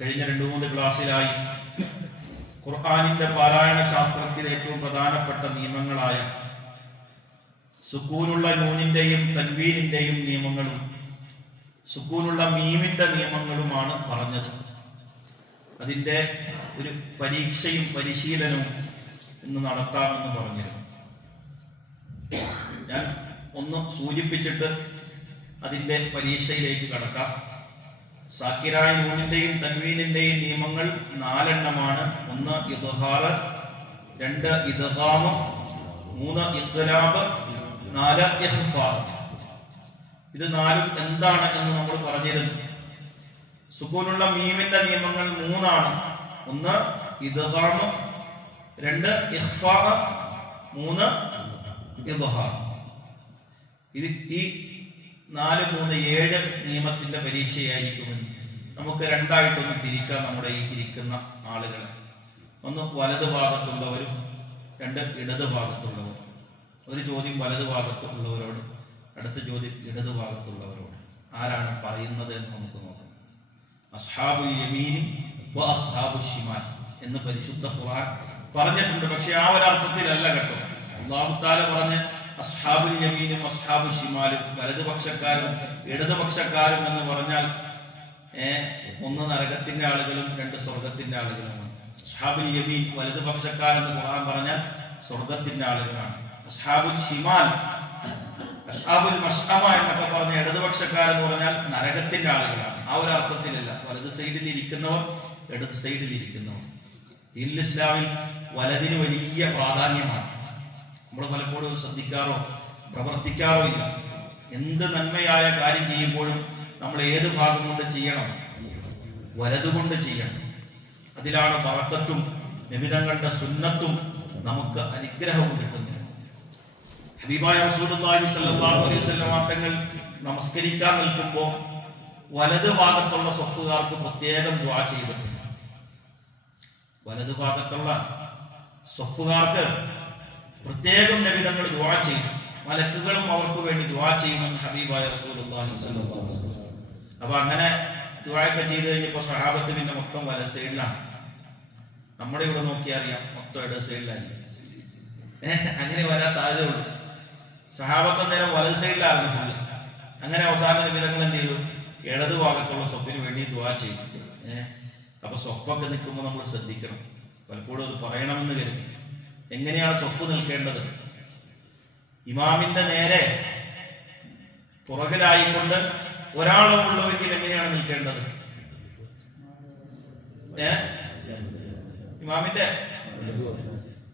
കഴിഞ്ഞ രണ്ട് മൂന്ന് ക്ലാസ്സിലായി. ഖുർആാനിന്റെ പാരായണ ശാസ്ത്രത്തിലെ ഏറ്റവും പ്രധാനപ്പെട്ട നിയമങ്ങളായ സുക്കൂനുള്ള നൂനിന്റെയും തൻവീനിന്റെയും നിയമങ്ങളും സുക്കൂനുള്ള മീമിന്റെ നിയമങ്ങളുമാണ് പറഞ്ഞത്. അതിന്റെ ഒരു പരീക്ഷയും പരിശീലനവും ഇന്ന് നടത്താമെന്ന് പറഞ്ഞിരുന്നു. ഞാൻ ഒന്ന് സൂചിപ്പിച്ചിട്ട് അതിന്റെ പരീക്ഷയിലേക്ക് കടക്കാം. സാക്കിറായ നൂനിന്റെയും തൻവീനിന്റെയും നിയമങ്ങൾ നാലെണ്ണമാണ്. ഒന്ന് ഇദ്ഹാറ് രണ്ട് ഇദ്ഗാമ് മൂന്ന് ഇത്തലാബ് നാല് ഇത് നാലും എന്താണ് എന്ന് നമ്മൾ പറഞ്ഞിരുന്നു. സുക്കൂനുള്ള മീമിന്റെ നിയമങ്ങൾ മൂന്നാണ്. ഒന്ന് ഇദ്ഗാമ് രണ്ട് ഇഹ്ഫാ മൂന്ന് ഇദ്ഹാർ ഇത് ഈ നാല് മൂന്ന് ഏഴ് നിയമത്തിന്റെ പരീക്ഷയായിരിക്കുമെന്ന്. നമുക്ക് രണ്ടായിട്ടൊന്ന് തിരിക്കാം നമ്മുടെ ഈ ഇരിക്കുന്ന ആളുകളെ. ഒന്ന് വലത് ഭാഗത്തുള്ളവരും രണ്ട് ഇടത് ഭാഗത്തുള്ളവരും. ഒരു ചോദ്യം വലത് ഭാഗത്തുള്ളവരോട് അടുത്ത ചോദ്യം ഇടത് ഭാഗത്തുള്ളവരോട്. ആരാണ് പറയുന്നത് എന്ന് നമുക്ക് നോക്കാം. അസ്ഹാബുൽ യമീനും അസ്ഹാബു ഷിമാൻ എന്ന് പരിശുദ്ധ ഖുർആൻ പറഞ്ഞിട്ടുണ്ട്. പക്ഷെ ആ ഒരർത്ഥത്തിലല്ല കേട്ടോ. അള്ളാഹു താല പറഞ്ഞ അസ്ഹാബുൽ യമീനും അസ്ഹാബു ഷിമാലും വലതുപക്ഷക്കാരും ഇടതുപക്ഷക്കാരും എന്ന് പറഞ്ഞാൽ ഒന്ന് നരകത്തിന്റെ ആളുകളും രണ്ട് സ്വർഗത്തിന്റെ ആളുകളുമാണ്. അസ്ഹാബുൽ യമീൻ വലതുപക്ഷക്കാരെന്ന് ഖുർആൻ പറഞ്ഞാൽ സ്വർഗത്തിന്റെ ആളുകളാണ്. അസ്ഹാബുൽ ഷിമാൽ അസ്ഹാബുൽ മഷ്അമ എന്നൊക്കെ പറഞ്ഞ ഇടതുപക്ഷക്കാരെന്ന് പറഞ്ഞാൽ നരകത്തിന്റെ ആളുകളാണ്. ആ ഒരു അർത്ഥത്തിലല്ല. വലത് സൈഡിൽ ഇരിക്കുന്നവർ ഇടത് സൈഡിൽ ഇരിക്കുന്നവർ. ഇസ്ലാമിൽ വലതിന് വലിയ പ്രാധാന്യമാണ്. നമ്മൾ പലപ്പോഴും ശ്രദ്ധിക്കാറോ പ്രവർത്തിക്കാറോ ഇല്ല. എന്ത് നന്മയായ കാര്യം ചെയ്യുമ്പോഴും നമ്മൾ ഏത് ഭാഗം കൊണ്ട് ചെയ്യണം? വലതുകൊണ്ട് ചെയ്യണം. അതിലാണ് ബറക്കത്തും നിമിതങ്ങളുടെ സുന്നത്തും നമുക്ക് അനുഗ്രഹവും കിട്ടുന്നത്. ഹബീബായ റസൂലുള്ളാഹി സ്വല്ലല്ലാഹു അലൈഹി വസല്ലം നമസ്കരിക്കാൻ നിൽക്കുമ്പോൾ വലത് ഭാഗത്തുള്ള സ്വഫുകാർക്ക് പ്രത്യേകം ദുആ ചെയ്തിട്ടുണ്ട്. വലതു ഭാഗത്തുള്ള സ്വഫുകാർക്ക് പ്രത്യേകം നബിതങ്ങൾ ദുവാ ചെയ്യും. മലക്കുകളും അവർക്ക് വേണ്ടി ദുവാ ചെയ്യുമെന്ന് ഹബീബായ റസൂലുള്ളാഹി സ്വല്ലല്ലാഹു അലൈഹി വസല്ലം. അപ്പൊ അങ്ങനെ ദുവായൊക്കെ ചെയ്ത് കഴിഞ്ഞപ്പോൾ സഹാബത്ത് പിന്നെ മൊത്തം വല സൈഡിലാണ്. നമ്മുടെ ഇവിടെ നോക്കിയാൽ അറിയാം മൊത്തം ഇട സൈഡിലായി അങ്ങനെ വരാൻ സാധ്യതയുള്ളൂ. സഹാബത്ത് നേരം വലത് സൈഡിലായിരുന്നു പോലെ അങ്ങനെ അവസാന നിമിതങ്ങൾ എന്ത് ചെയ്തു? ഇടത് ഭാഗത്തുള്ള സ്വപ്പിന് വേണ്ടി ദുവാ ചെയ്യും ഏഹ് അപ്പൊ സ്വപ്പൊക്കെ നിൽക്കുമ്പോൾ നമ്മൾ ശ്രദ്ധിക്കണം. പലപ്പോഴും അത് പറയണമെന്ന് കരുതി. എങ്ങനെയാണ് സ്വപ്പ് നിൽക്കേണ്ടത്? ഇമാമിന്റെ നേരെ പുറകിലായിക്കൊണ്ട് ഒരാളും ഉള്ളവെങ്കിൽ എങ്ങനെയാണ് നിൽക്കേണ്ടത്? ഏ? ഇമാമിന്റെ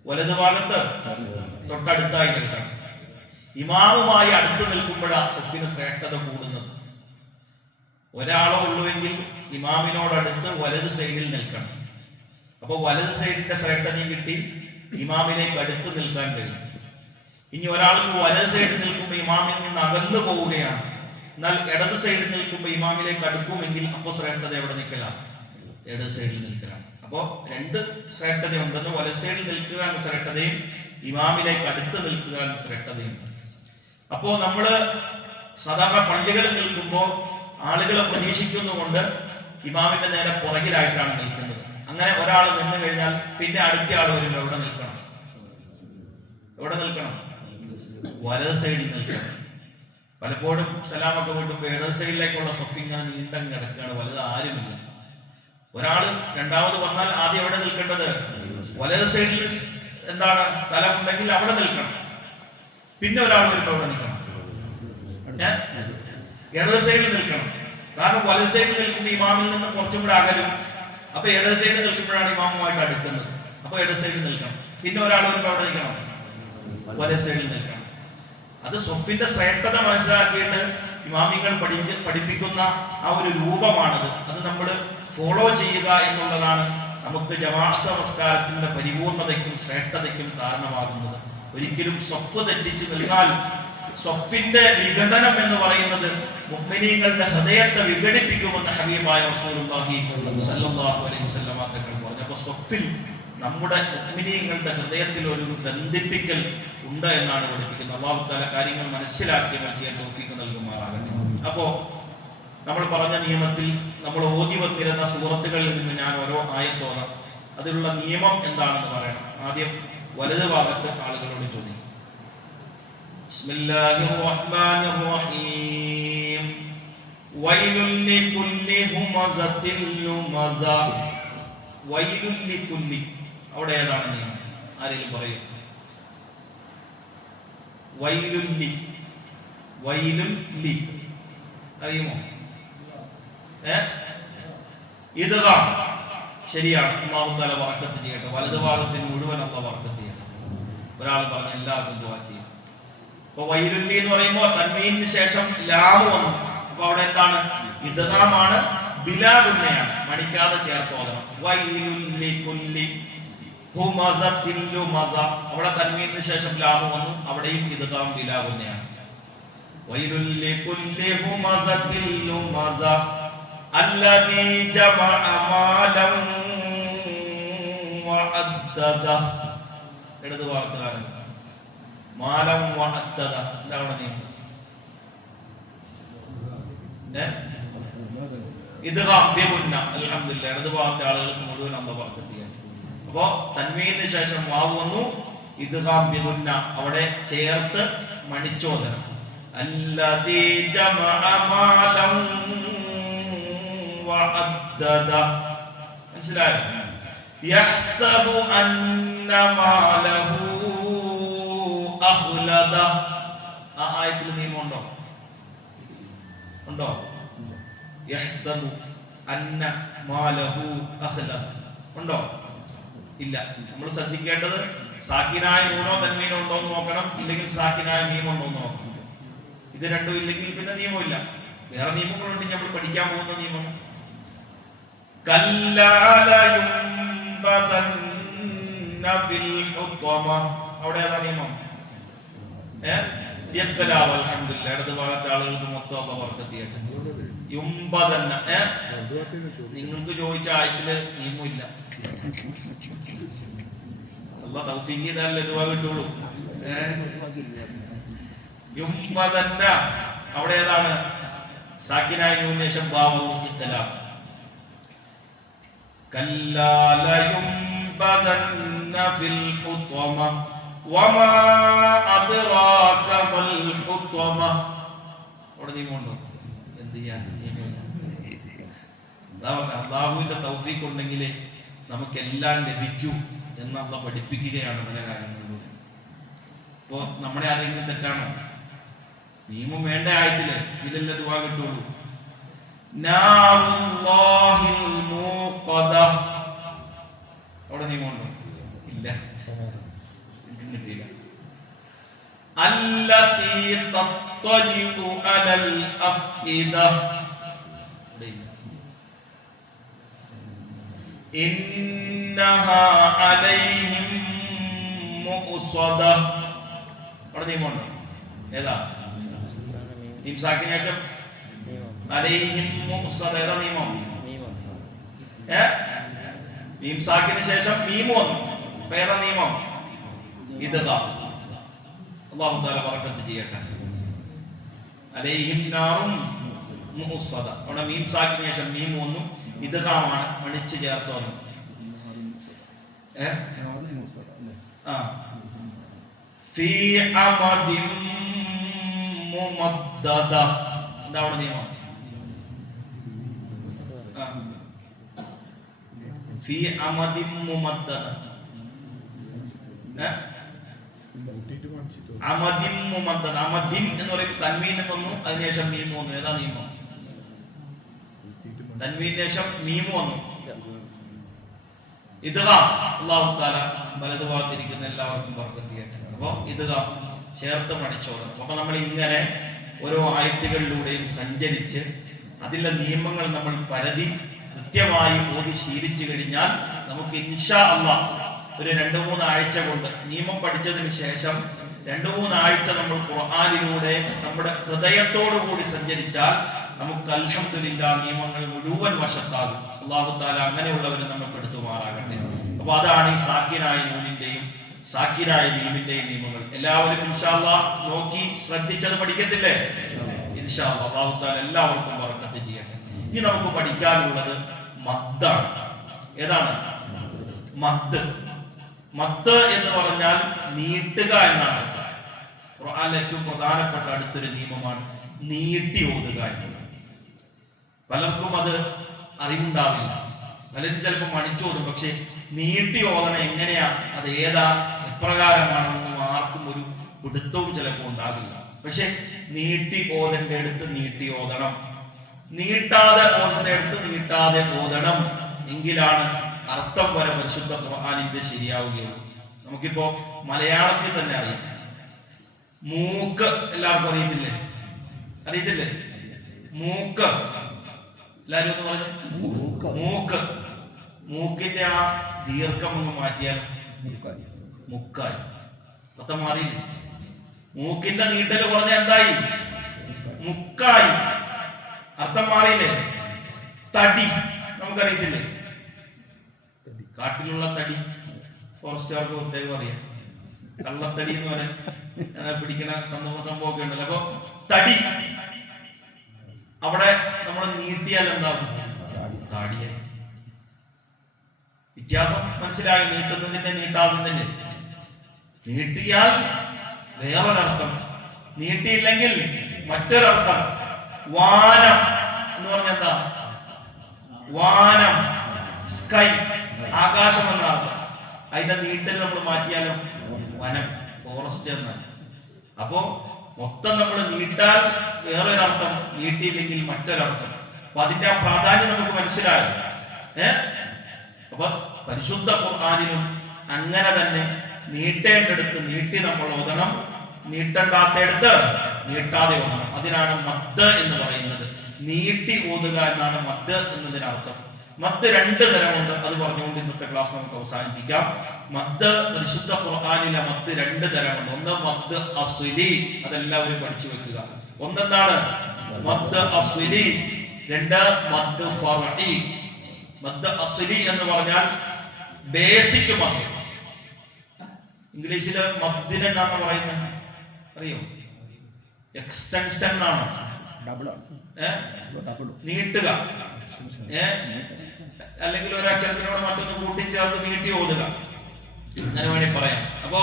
വലതുഭാഗത്ത് തൊട്ടടുത്തായി നിൽക്കണം. ഇമാമുമായി അടുത്ത് നിൽക്കുമ്പോഴാണ് സ്വപ്പിന് ശ്രേഷ്ഠത കൂടുന്നത്. ഒരാളോ ഉള്ളുവെങ്കിൽ ഇമാമിനോടടുത്ത് വലത് സൈഡിൽ നിൽക്കണം. അപ്പോൾ വലത് സൈഡിന്റെ ശ്രേഷ്ഠതയും കിട്ടി. ഇമാമിലേക്ക് അടുത്ത് നിൽക്കാൻ കഴിയും. ഇനി ഒരാൾക്ക് വലത് സൈഡിൽ നിൽക്കുമ്പോൾ ഇമാമിൽ നിന്ന് അകന്നു പോവുകയാണ്. എന്നാൽ ഇടത് സൈഡിൽ നിൽക്കുമ്പോൾ ഇമാമിലേക്ക് അടുക്കുമെങ്കിൽ അപ്പോൾ ശ്രേഷ്ഠത എവിടെ നിൽക്കലാണ് ഇടത് സൈഡിൽ നിൽക്കലാണ് അപ്പോൾ രണ്ട് ശ്രേഷ്ഠത ഉണ്ടെന്ന് വലത് സൈഡിൽ നിൽക്കുക എന്ന ശ്രേഷ്ഠതയും ഇമാമിലേക്ക് അടുത്ത് നിൽക്കുക എന്ന ശ്രേഷ്ഠതയും അപ്പോ നമ്മൾ സാധാരണ പള്ളികളിൽ നിൽക്കുമ്പോൾ ആളുകളെ പ്രതീക്ഷിക്കുന്നുകൊണ്ട് ഇമാമിന്റെ നേരെ പുറകിലായിട്ടാണ് നിൽക്കുന്നത്. അങ്ങനെ ഒരാൾ നിന്ന് കഴിഞ്ഞാൽ പിന്നെ അടുത്ത ആൾ വരുമ്പോൾ എവിടെ നിൽക്കണം? എവിടെ നിൽക്കണം? വലത് സൈഡിൽ നിൽക്കണം. പലപ്പോഴും സലാമൊക്കെ വീട്ടുമ്പോൾ ഇടത് സൈഡിലേക്കുള്ള ഷൊപ്പിംഗ് നീണ്ടം കിടക്കുകയാണ്. വലുത് ആരുമില്ല. ഒരാൾ രണ്ടാമത് വന്നാൽ ആദ്യം എവിടെ നിൽക്കേണ്ടത്? വലത് സൈഡിൽ എന്താണ്? സ്ഥലം ഉണ്ടെങ്കിൽ അവിടെ നിൽക്കണം. പിന്നെ ഒരാൾ വരുമ്പോൾ അവിടെ നിൽക്കണം? ഇടത് സൈഡിൽ നിൽക്കണം. കാരണം വലത് സൈഡിൽ നിൽക്കുന്ന ഇമാമിൽ നിന്ന് കുറച്ചും കൂടെ അകലും. അപ്പൊ ഇടത് സൈഡിൽ നിൽക്കുമ്പോഴാണ് ഇമാമുമായിട്ട് അടുക്കുന്നത്. അപ്പൊ ഇടത് നിൽക്കണം. പിന്നെ ഒരാൾ വരുമ്പോൾ അവിടെ നിൽക്കണം. വലത് സൈഡിൽ നിൽക്കണം. അത് സ്വഫിന്റെ ശ്രേഷ്ഠത മനസ്സിലാക്കിയിട്ട് ഇമാമിങ്ങൾ പഠിച്ച് പഠിപ്പിക്കുന്ന ആ ഒരു രൂപമാണത്. അത് നമ്മൾ ഫോളോ ചെയ്യുക എന്നുള്ളതാണ് നമുക്ക് ജമാഅത്ത് നമസ്കാരത്തിന്റെ പരിപൂർണതയ്ക്കും ശ്രേഷ്ഠതയ്ക്കും കാരണമാകുന്നത്. ഒരിക്കലും സ്വഫ് തെറ്റിച്ച് നിന്നാൽ സ്വഫിന്റെ വിഘടനം എന്ന് പറയുന്നത് മുഅ്മിനീങ്ങളുടെ ഹൃദയത്തെ വിഘടിപ്പിക്കുമെന്ന് ഹബീബായ റസൂലുള്ളാഹി സല്ലല്ലാഹു അലൈഹി വസല്ലമ തങ്ങൾ പറഞ്ഞു. അപ്പോൾ സ്വഫിൽ നമ്മുടെ മുഅ്മിനീങ്ങളുടെ ഹൃദയത്തിൽ ഒരു ബന്ധിപ്പിക്കൽ ഉണ്ട് എന്നാണ് പഠിപ്പിക്കുന്നത്. അള്ളാഹു തല കാര്യങ്ങൾ മനസ്സിലാക്കി നൽകിയ തോഫീക്ക് നൽകുമാറാകട്ടെ. അപ്പോ നമ്മൾ പറഞ്ഞ നിയമത്തിൽ നമ്മൾ ഓതി വന്നിരുന്ന സൂറത്തുകളിൽ നിന്ന് ഞാൻ ഓരോ ആയത്തോന്നാം അതിലുള്ള നിയമം എന്താണെന്ന് പറയണം. ആദ്യം വലത് ഭാഗത്ത് ആളുകളോട് ചോദിക്കും. ബിസ്മില്ലാഹിർ الرحمن الرحيم ويل لكل همزة لمزة ويل لكل അവിടെ ഏതാണ് നിയമം? ആരെങ്കിലും പറയും. വൈലും ലി വൈലും ലി അറിയുമോ? ഏ? ഇതാ ശരിയാണ്. അള്ളാഹു താല വറക്കത്ത് ചെയ്യട്ടെ. വലതുഭാഗത്തിന് മുഴുവൻ അള്ള വറക്കത്ത് ചെയ്യട്ടെ. ഒരാൾ പറഞ്ഞ എല്ലാവർക്കും ദുആ ചെയ്യും. അപ്പൊ വൈലുല്ലി എന്ന് പറയുമ്പോൾ തന്മീനിന് ശേഷം ലാമ് വന്നു അപ്പൊ അവിടെ എന്താണ് ഇദ്ഗാമാണ് ബിലാഗുന്നയാണ് മണിക്കാതെ ചേർത്തോതണം വൈലുല്ലി കുല്ലി ഹുമസത്തിൽ ലുമസ അവിടെ തന്മീനിന് ശേഷം ലാമ് വന്നു അവിടെയും ഇദ്ഗാം ബിലാഗുന്നയാണ് വൈലുല്ലി കുല്ലി ഹുമസത്തിൽ ലുമസ الذي جمع مالا وعدده ഇടത് ഭാഗത്തുകാരൻ മാലം ആളുകൾക്ക് മുഴുവൻ ബർക്കത്ത് അപ്പോ തന്മയിന് ശേഷം വാവ് വന്നു. ഇത് അവിടെ ചേർത്ത് മണിച്ചോദനം. ജമഅ മാലം മനസ്സിലായോ? യഹ്സബു അന്ന ആ ആയത്തിൽ നിയമം ഉണ്ടോ? യഹ്സബു അന്ന മാലഹു ഉണ്ടോ? ഇല്ല. നമ്മൾ ശ്രദ്ധിക്കേണ്ടത് സാക്കിനായ നൂനോ തന്മീനോ ഉണ്ടോ എന്ന് നോക്കണം. ഇല്ലെങ്കിൽ സാക്കിനായ നിയമം ഉണ്ടോ എന്ന് നോക്കണം. ഇത് രണ്ടും ഇല്ലെങ്കിൽ പിന്നെ നിയമമില്ല. വേറെ നിയമങ്ങളുണ്ട്. നമ്മൾ പഠിക്കാൻ പോകുന്ന നിയമം. കല്ലാലയും അവിടെ ഏതാ നിയമം? നിങ്ങൾക്ക് ചോദിച്ച ആയത്തിൽ നിയമമില്ല അവിടെ ഏതാണ്? സാക്കിനായി നൂനേശം ഭാവം ഫിൽ വമാ അദ്റാക മൽ ഹുത്വമ. അവിടെ നിയമമുണ്ടോ എന്ത് ചെയ്യാൻ? അള്ളാഹുവിന്റെ തൗഫീഖ് ഉണ്ടെങ്കിൽ നമുക്കെല്ലാം ലഭിക്കൂ എന്ന് അള്ള പഠിപ്പിക്കുകയാണ് പല കാര്യങ്ങളിലൂടെ ഇപ്പോ നമ്മുടെ ആരെങ്കിലും തെറ്റാണോ? നിയമം വേണ്ട ആയത്തിൽ ഇതല്ലേ ദുവാ കിട്ടുള്ളൂ. അവിടെ നിയമമുണ്ടോ ഇല്ല. അല്ലതീ തത്വലിഉ على الأفئدة. إنها عليهم മുഅ്സദ അവിടെ ഏതാ? ഇംസാക്കിന് ശേഷം അലൈഹിം മുഅ്സദ. ഏതാ നിയമം? ഏ? ഇംസാക്കിന് ശേഷം മീമു വന്നു. ഏതാ നിയമം? ഇതാ അള്ളാഹു താല പറക്കത്ത് ചെയ്യട്ടെ. അലേഹിം നാറും മുഅ്സദ അവിടെ മീം സാക്കിന് ശേഷം മീം വന്നു ഇദ്ഗാമാണ് മണിച്ച് ചേർത്ത് വന്നു ഏ? ആ. ഫീ അമദിൻ മുമദ്ദദ. എന്താ നിയമം. ഫീ അമദിൻ മുമദ്ദദ. ഏ? അമദിൻ എന്ന് പറയുമ്പോൾ തൻവീൻ മീം വന്നു. നിയമം ശേഷം മീം വന്നു. അള്ളാഹു ഭാഗത്തിരിക്കുന്ന എല്ലാവർക്കും ബർക്കത്ത് ചെയ്യട്ടെ അപ്പൊ ചേർത്ത് മണിച്ചോളും അപ്പൊ നമ്മൾ ഇങ്ങനെ ഓരോ ആയത്തുകളിലൂടെയും സഞ്ചരിച്ച് അതിലെ നിയമങ്ങൾ നമ്മൾ പരതി കൃത്യമായി ഓതി ശീലിച്ചു കഴിഞ്ഞാൽ നമുക്ക് ഇൻഷാ അള്ളാ ഒരു രണ്ടു മൂന്ന് ആഴ്ച കൊണ്ട് നിയമം പഠിച്ചതിന് ശേഷം രണ്ടു മൂന്നാഴ്ച നമ്മൾ ഖുർആാനിലൂടെ നമ്മുടെ ഹൃദയത്തോടു കൂടി സഞ്ചരിച്ചാൽ നമുക്ക് അൽഹംദുലില്ല നിയമങ്ങൾ മുഴുവൻ വശത്താകും. അള്ളാഹു താല അങ്ങനെയുള്ളവരെ നമുക്ക് എടുത്തുമാറാകട്ടെ അപ്പൊ അതാണ് ഈ സാക്കിനായ നൂലിന്റെയും സാക്കിനായ നീമിന്റെയും നിയമങ്ങൾ. എല്ലാവരും ഇൻഷാല്ല നോക്കി ശ്രദ്ധിച്ചത് പഠിക്കത്തില്ലേ? ഇൻഷാല്ല അള്ളാഹു താല എല്ലാവർക്കും വറക്കത്ത് ചെയ്യട്ടെ. ഇനി നമുക്ക് പഠിക്കാനുള്ളത് മദ്ദാണ് ഏതാണ്? മദ് മത്ത് എന്ന് പറഞ്ഞാൽ നീട്ടുക എന്നാണ്. ഏറ്റവും പ്രധാനപ്പെട്ട അടുത്തൊരു നിയമമാണ് നീട്ടി ഓതുക എന്നുള്ളത് പലർക്കും അത് അറിവുണ്ടാവില്ല. പലരും ചിലപ്പോൾ മണിച്ചോതും പക്ഷെ നീട്ടി ഓതണം എങ്ങനെയാ? അത് ഏതാ? എപ്രകാരമാണെന്നും ആർക്കും ഒരു പിടുത്തവും ചിലപ്പോൾ ഉണ്ടാകില്ല പക്ഷെ നീട്ടി ഓതേണ്ട അടുത്ത് നീട്ടി ഓതണം. നീട്ടാതെ ഓതേണ്ട അടുത്ത് നീട്ടാതെ ഓതണം എങ്കിലാണ് അർത്ഥം വരെ പരിശുദ്ധ ഖുർആനിന്റെ ശരിയാവുകയുള്ളൂ. നമുക്കിപ്പോ മലയാളത്തിൽ തന്നെ അറിയാം. മൂക്ക് എല്ലാവർക്കും അറിയത്തില്ലേ? അറിയത്തില്ലേ? മൂക്ക്. എല്ലാരും ഒന്ന് പറഞ്ഞു? മൂക്ക്. മൂക്ക്. മൂക്കിന്റെ ആ ദീർഘം ഒന്ന് മാറ്റിയാൽ മുക്കായി മൊത്തം മാറിയില്ല? മൂക്കിന്റെ നീട്ടൽ കുറഞ്ഞ എന്തായി? മുക്കായി അർത്ഥം മാറിയില്ലേ? തടി. നമുക്കറിയത്തില്ലേ? കാട്ടിലുള്ള തടി. ഫോറസ്റ്റുകാർക്ക് പ്രത്യേകം അറിയാം. കള്ളത്തടി എന്ന് പറയാൻ പിടിക്കണ സംഭവ സംഭവമൊക്കെ ഉണ്ടല്ലോ. അപ്പൊ തടി. അവിടെ നമ്മൾ നീട്ടിയാൽ താടിയ വ്യത്യാസം മനസ്സിലായി. നീട്ടുന്നതിന്റെ നീട്ടാവുന്നതിന്റെ നീട്ടിയാൽ വേറൊരർത്ഥം. നീട്ടിയില്ലെങ്കിൽ മറ്റൊരർത്ഥം. വാനം എന്ന് പറഞ്ഞ എന്താ? വാനം. സ്കൈ. ആകാശം എന്നാണ്. അതിന്റെ നീട്ടൽ നമ്മൾ മാറ്റിയാലോ? വനം ഫോറസ്റ്റ് എന്നാണ് അപ്പോ മൊത്തം നമ്മൾ നീട്ടാൽ വേറൊരർത്ഥം നീട്ടിയില്ലെങ്കിൽ മറ്റൊരർത്ഥം. അപ്പൊ അതിന്റെ ആ പ്രാധാന്യം നമുക്ക് മനസ്സിലായി? ഏ? അപ്പൊ പരിശുദ്ധ ഖുർആാനിലും അങ്ങനെ തന്നെ നീട്ടേണ്ടടുത്ത് നീട്ടി നമ്മൾ ഓതണം നീട്ടണ്ടാത്തടുത്ത് നീട്ടാതെ ഓതണം. അതിനാണ് മദ് എന്ന് പറയുന്നത്. നീട്ടി ഓതുക എന്നാണ് മദ് എന്നതിന് മദ് രണ്ട് തരമുണ്ട്. അത് പറഞ്ഞുകൊണ്ട് ഇന്നത്തെ ക്ലാസ് നമുക്ക് അവസാനിപ്പിക്കാം. മദ് പരിശുദ്ധ ഖുർആാനിലെ മത്ത് രണ്ട് തരമുണ്ട്. ഒന്ന് മദ് അസ്വിലി അതെല്ലാവരും പഠിച്ചു വെക്കുക. ഒന്നെന്താണ്? മദ് അസ്വിലി. രണ്ട് മദ് ഫറഇ. മദ് അസ്വിലി എന്ന് പറഞ്ഞാൽ ബേസിക് മദ്. ഇംഗ്ലീഷിൽ മദ്ദിന് എന്നാണ് പറയുന്നത്? അറിയോ? എക്സ്റ്റൻഷൻ എന്നാണ്. നീട്ടുക. ഏ? അല്ലെങ്കിൽ ഒരു അക്ഷരത്തിനോട് മറ്റൊന്ന് കൂട്ടിച്ചേർത്ത് നീട്ടി ഓതുക. അങ്ങനെ വേണേ പറയാം. അപ്പോ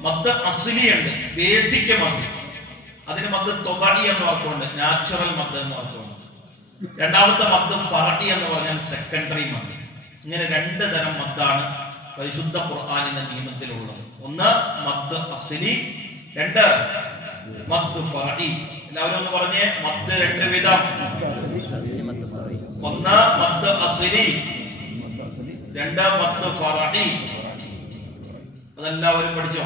മദ്ദ അസുലിയുണ്ട് ബേസിക് മദ്. അതിന് മദ് തൊബടി എന്ന് അർത്ഥമുണ്ട് നാച്ചുറൽ മദ് എന്ന് അർത്ഥമുണ്ട്. രണ്ടാമത്തെ മദ് ഫറടി എന്ന് പറഞ്ഞാൽ സെക്കൻഡറി മദ്. ഇങ്ങനെ രണ്ട് തരം മദ്ദാണ് പരിശുദ്ധ ഖുർആാനിന്റെ നിയമത്തിലുള്ളത്. ഒന്ന് മദ് അസുലി. രണ്ട് മദ് ഫറടി എല്ലാവരും ഒന്ന് പറഞ്ഞേ മദ് രണ്ട് വിധം. ഒന്ന് മത്ത് അസ്ലി രണ്ടാം മത്ത് ഫറടി അതെല്ലാവരും പഠിച്ചോ?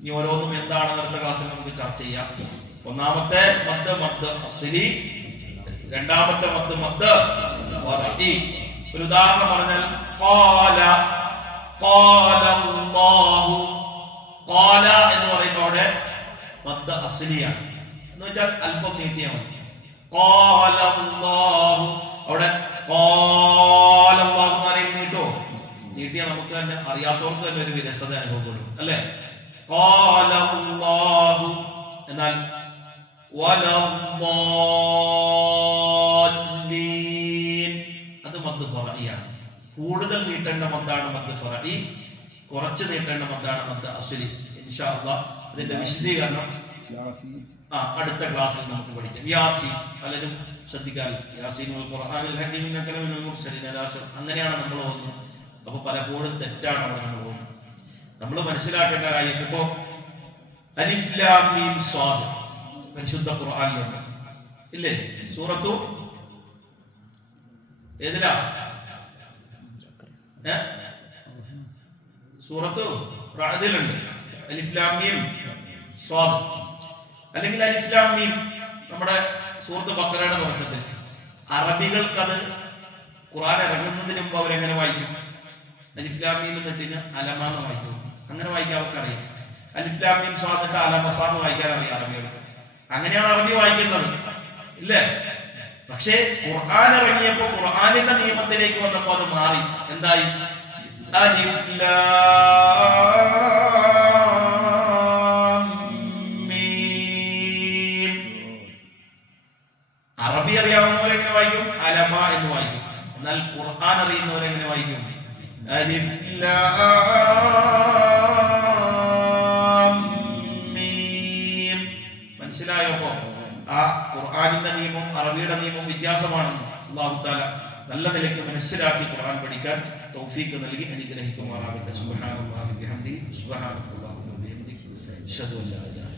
ഇനി ഓരോന്നും എന്താണെന്ന് അടുത്ത ക്ലാസ്സിൽ നമുക്ക് ചർച്ച ചെയ്യാം. ഒന്നാമത്തെ മദ് മത്ത് അസ്ലി രണ്ടാമത്തെ മത്ത് മത്ത് ഫറഇ ഒരു ഉദാഹരണം പറഞ്ഞാൽ എന്ന് പറയുമ്പോൾ അവിടെ മത്ത് അസ്ലിയാണ് എന്ന് വെച്ചാൽ അല്പം നീട്ടിയാൽ മതി. അവിടെ നീട്ടോ നീട്ടിയാൽ നമുക്ക് തന്നെ അറിയാത്തവർക്ക് തന്നെ ഒരു വിരസത അനുഭവപ്പെടും അല്ലേ? എന്നാൽ. അത് മദ് ഫറഇയാണ്. കൂടുതൽ നീട്ടേണ്ട മദ്ദാണ് മദ് ഫറഇ? കുറച്ച് നീട്ടേണ്ട മദ്ദാണ് മദ് അസുലി. ഇൻഷാ അല്ലാഹ് അതിന്റെ വിശദീകരണം. ആ അടുത്ത ക്ലാസ്സിൽ നമുക്ക് പഠിക്കാം. യാസി പലരും ശ്രദ്ധിക്കാറില്ല യാസീൻ അങ്ങനെയാണ് നമ്മൾ പോകുന്നത് അപ്പൊ പലപ്പോഴും തെറ്റാണ് അവിടെ നമ്മൾ പോകുന്നത് നമ്മൾ മനസ്സിലാക്കേണ്ട കാര്യം ഇപ്പോ അലിഫ് ലാം മീം സ്വാദ് പരിശുദ്ധ ഖുർആാനിലുണ്ട്. ഇല്ലേ? സൂറത്തു ഏതിലാ? സൂറത്തു റഅദിലുണ്ട് അലിഫ് ലാം മീം സ്വാദ്. അല്ലെങ്കിൽ അലിഫ് ലാം മീം നമ്മുടെ സുഹൃത്ത് ബക്കറയുടെ തുടക്കത്തിൽ അറബികൾക്കത് ഖുറാൻ ഇറങ്ങുന്നതിന് മുമ്പ് അവരെങ്ങനെ വായിക്കും? അലിഫ്ലാമീം എന്നിട്ടിന് അലമാന്ന് വായിക്കും. അങ്ങനെ വായിക്കാൻ അവർക്ക് അറിയാം അലിഫ് ലാം മീം സ്വാദിട്ട് അലമസാന്ന് വായിക്കാൻ അറിയാം അറബികൾക്ക് അങ്ങനെയാണ് അറബി വായിക്കുന്നത്. ഇല്ലേ? പക്ഷേ ഖുർആൻ ഇറങ്ങിയപ്പോൾ ഖുർആനിന്റെ നിയമത്തിലേക്ക് വന്നപ്പോൾ അത് മാറി. എന്തായി? അലിഫ് അറബി അറിയാവുന്നവരെ എങ്ങനെ വായിക്കും? അലമ എന്ന് വായിക്കും. എന്നാൽ ഖുർആൻ അറിയുന്നവരെ എങ്ങനെ വായിക്കും? മനസ്സിലായപ്പോ ആ ഖുർആാനിന്റെ നിയമം അറബിയുടെ നിയമം വ്യത്യാസമാണ്. അള്ളാഹു താല നല്ല നിലയ്ക്ക് മനസ്സിലാക്കി ഖുർആൻ പഠിക്കാൻ തൗഫീഖ് നൽകി അനുഗ്രഹിക്കുമാറാകട്ടെ. ലാ ഇലാഹ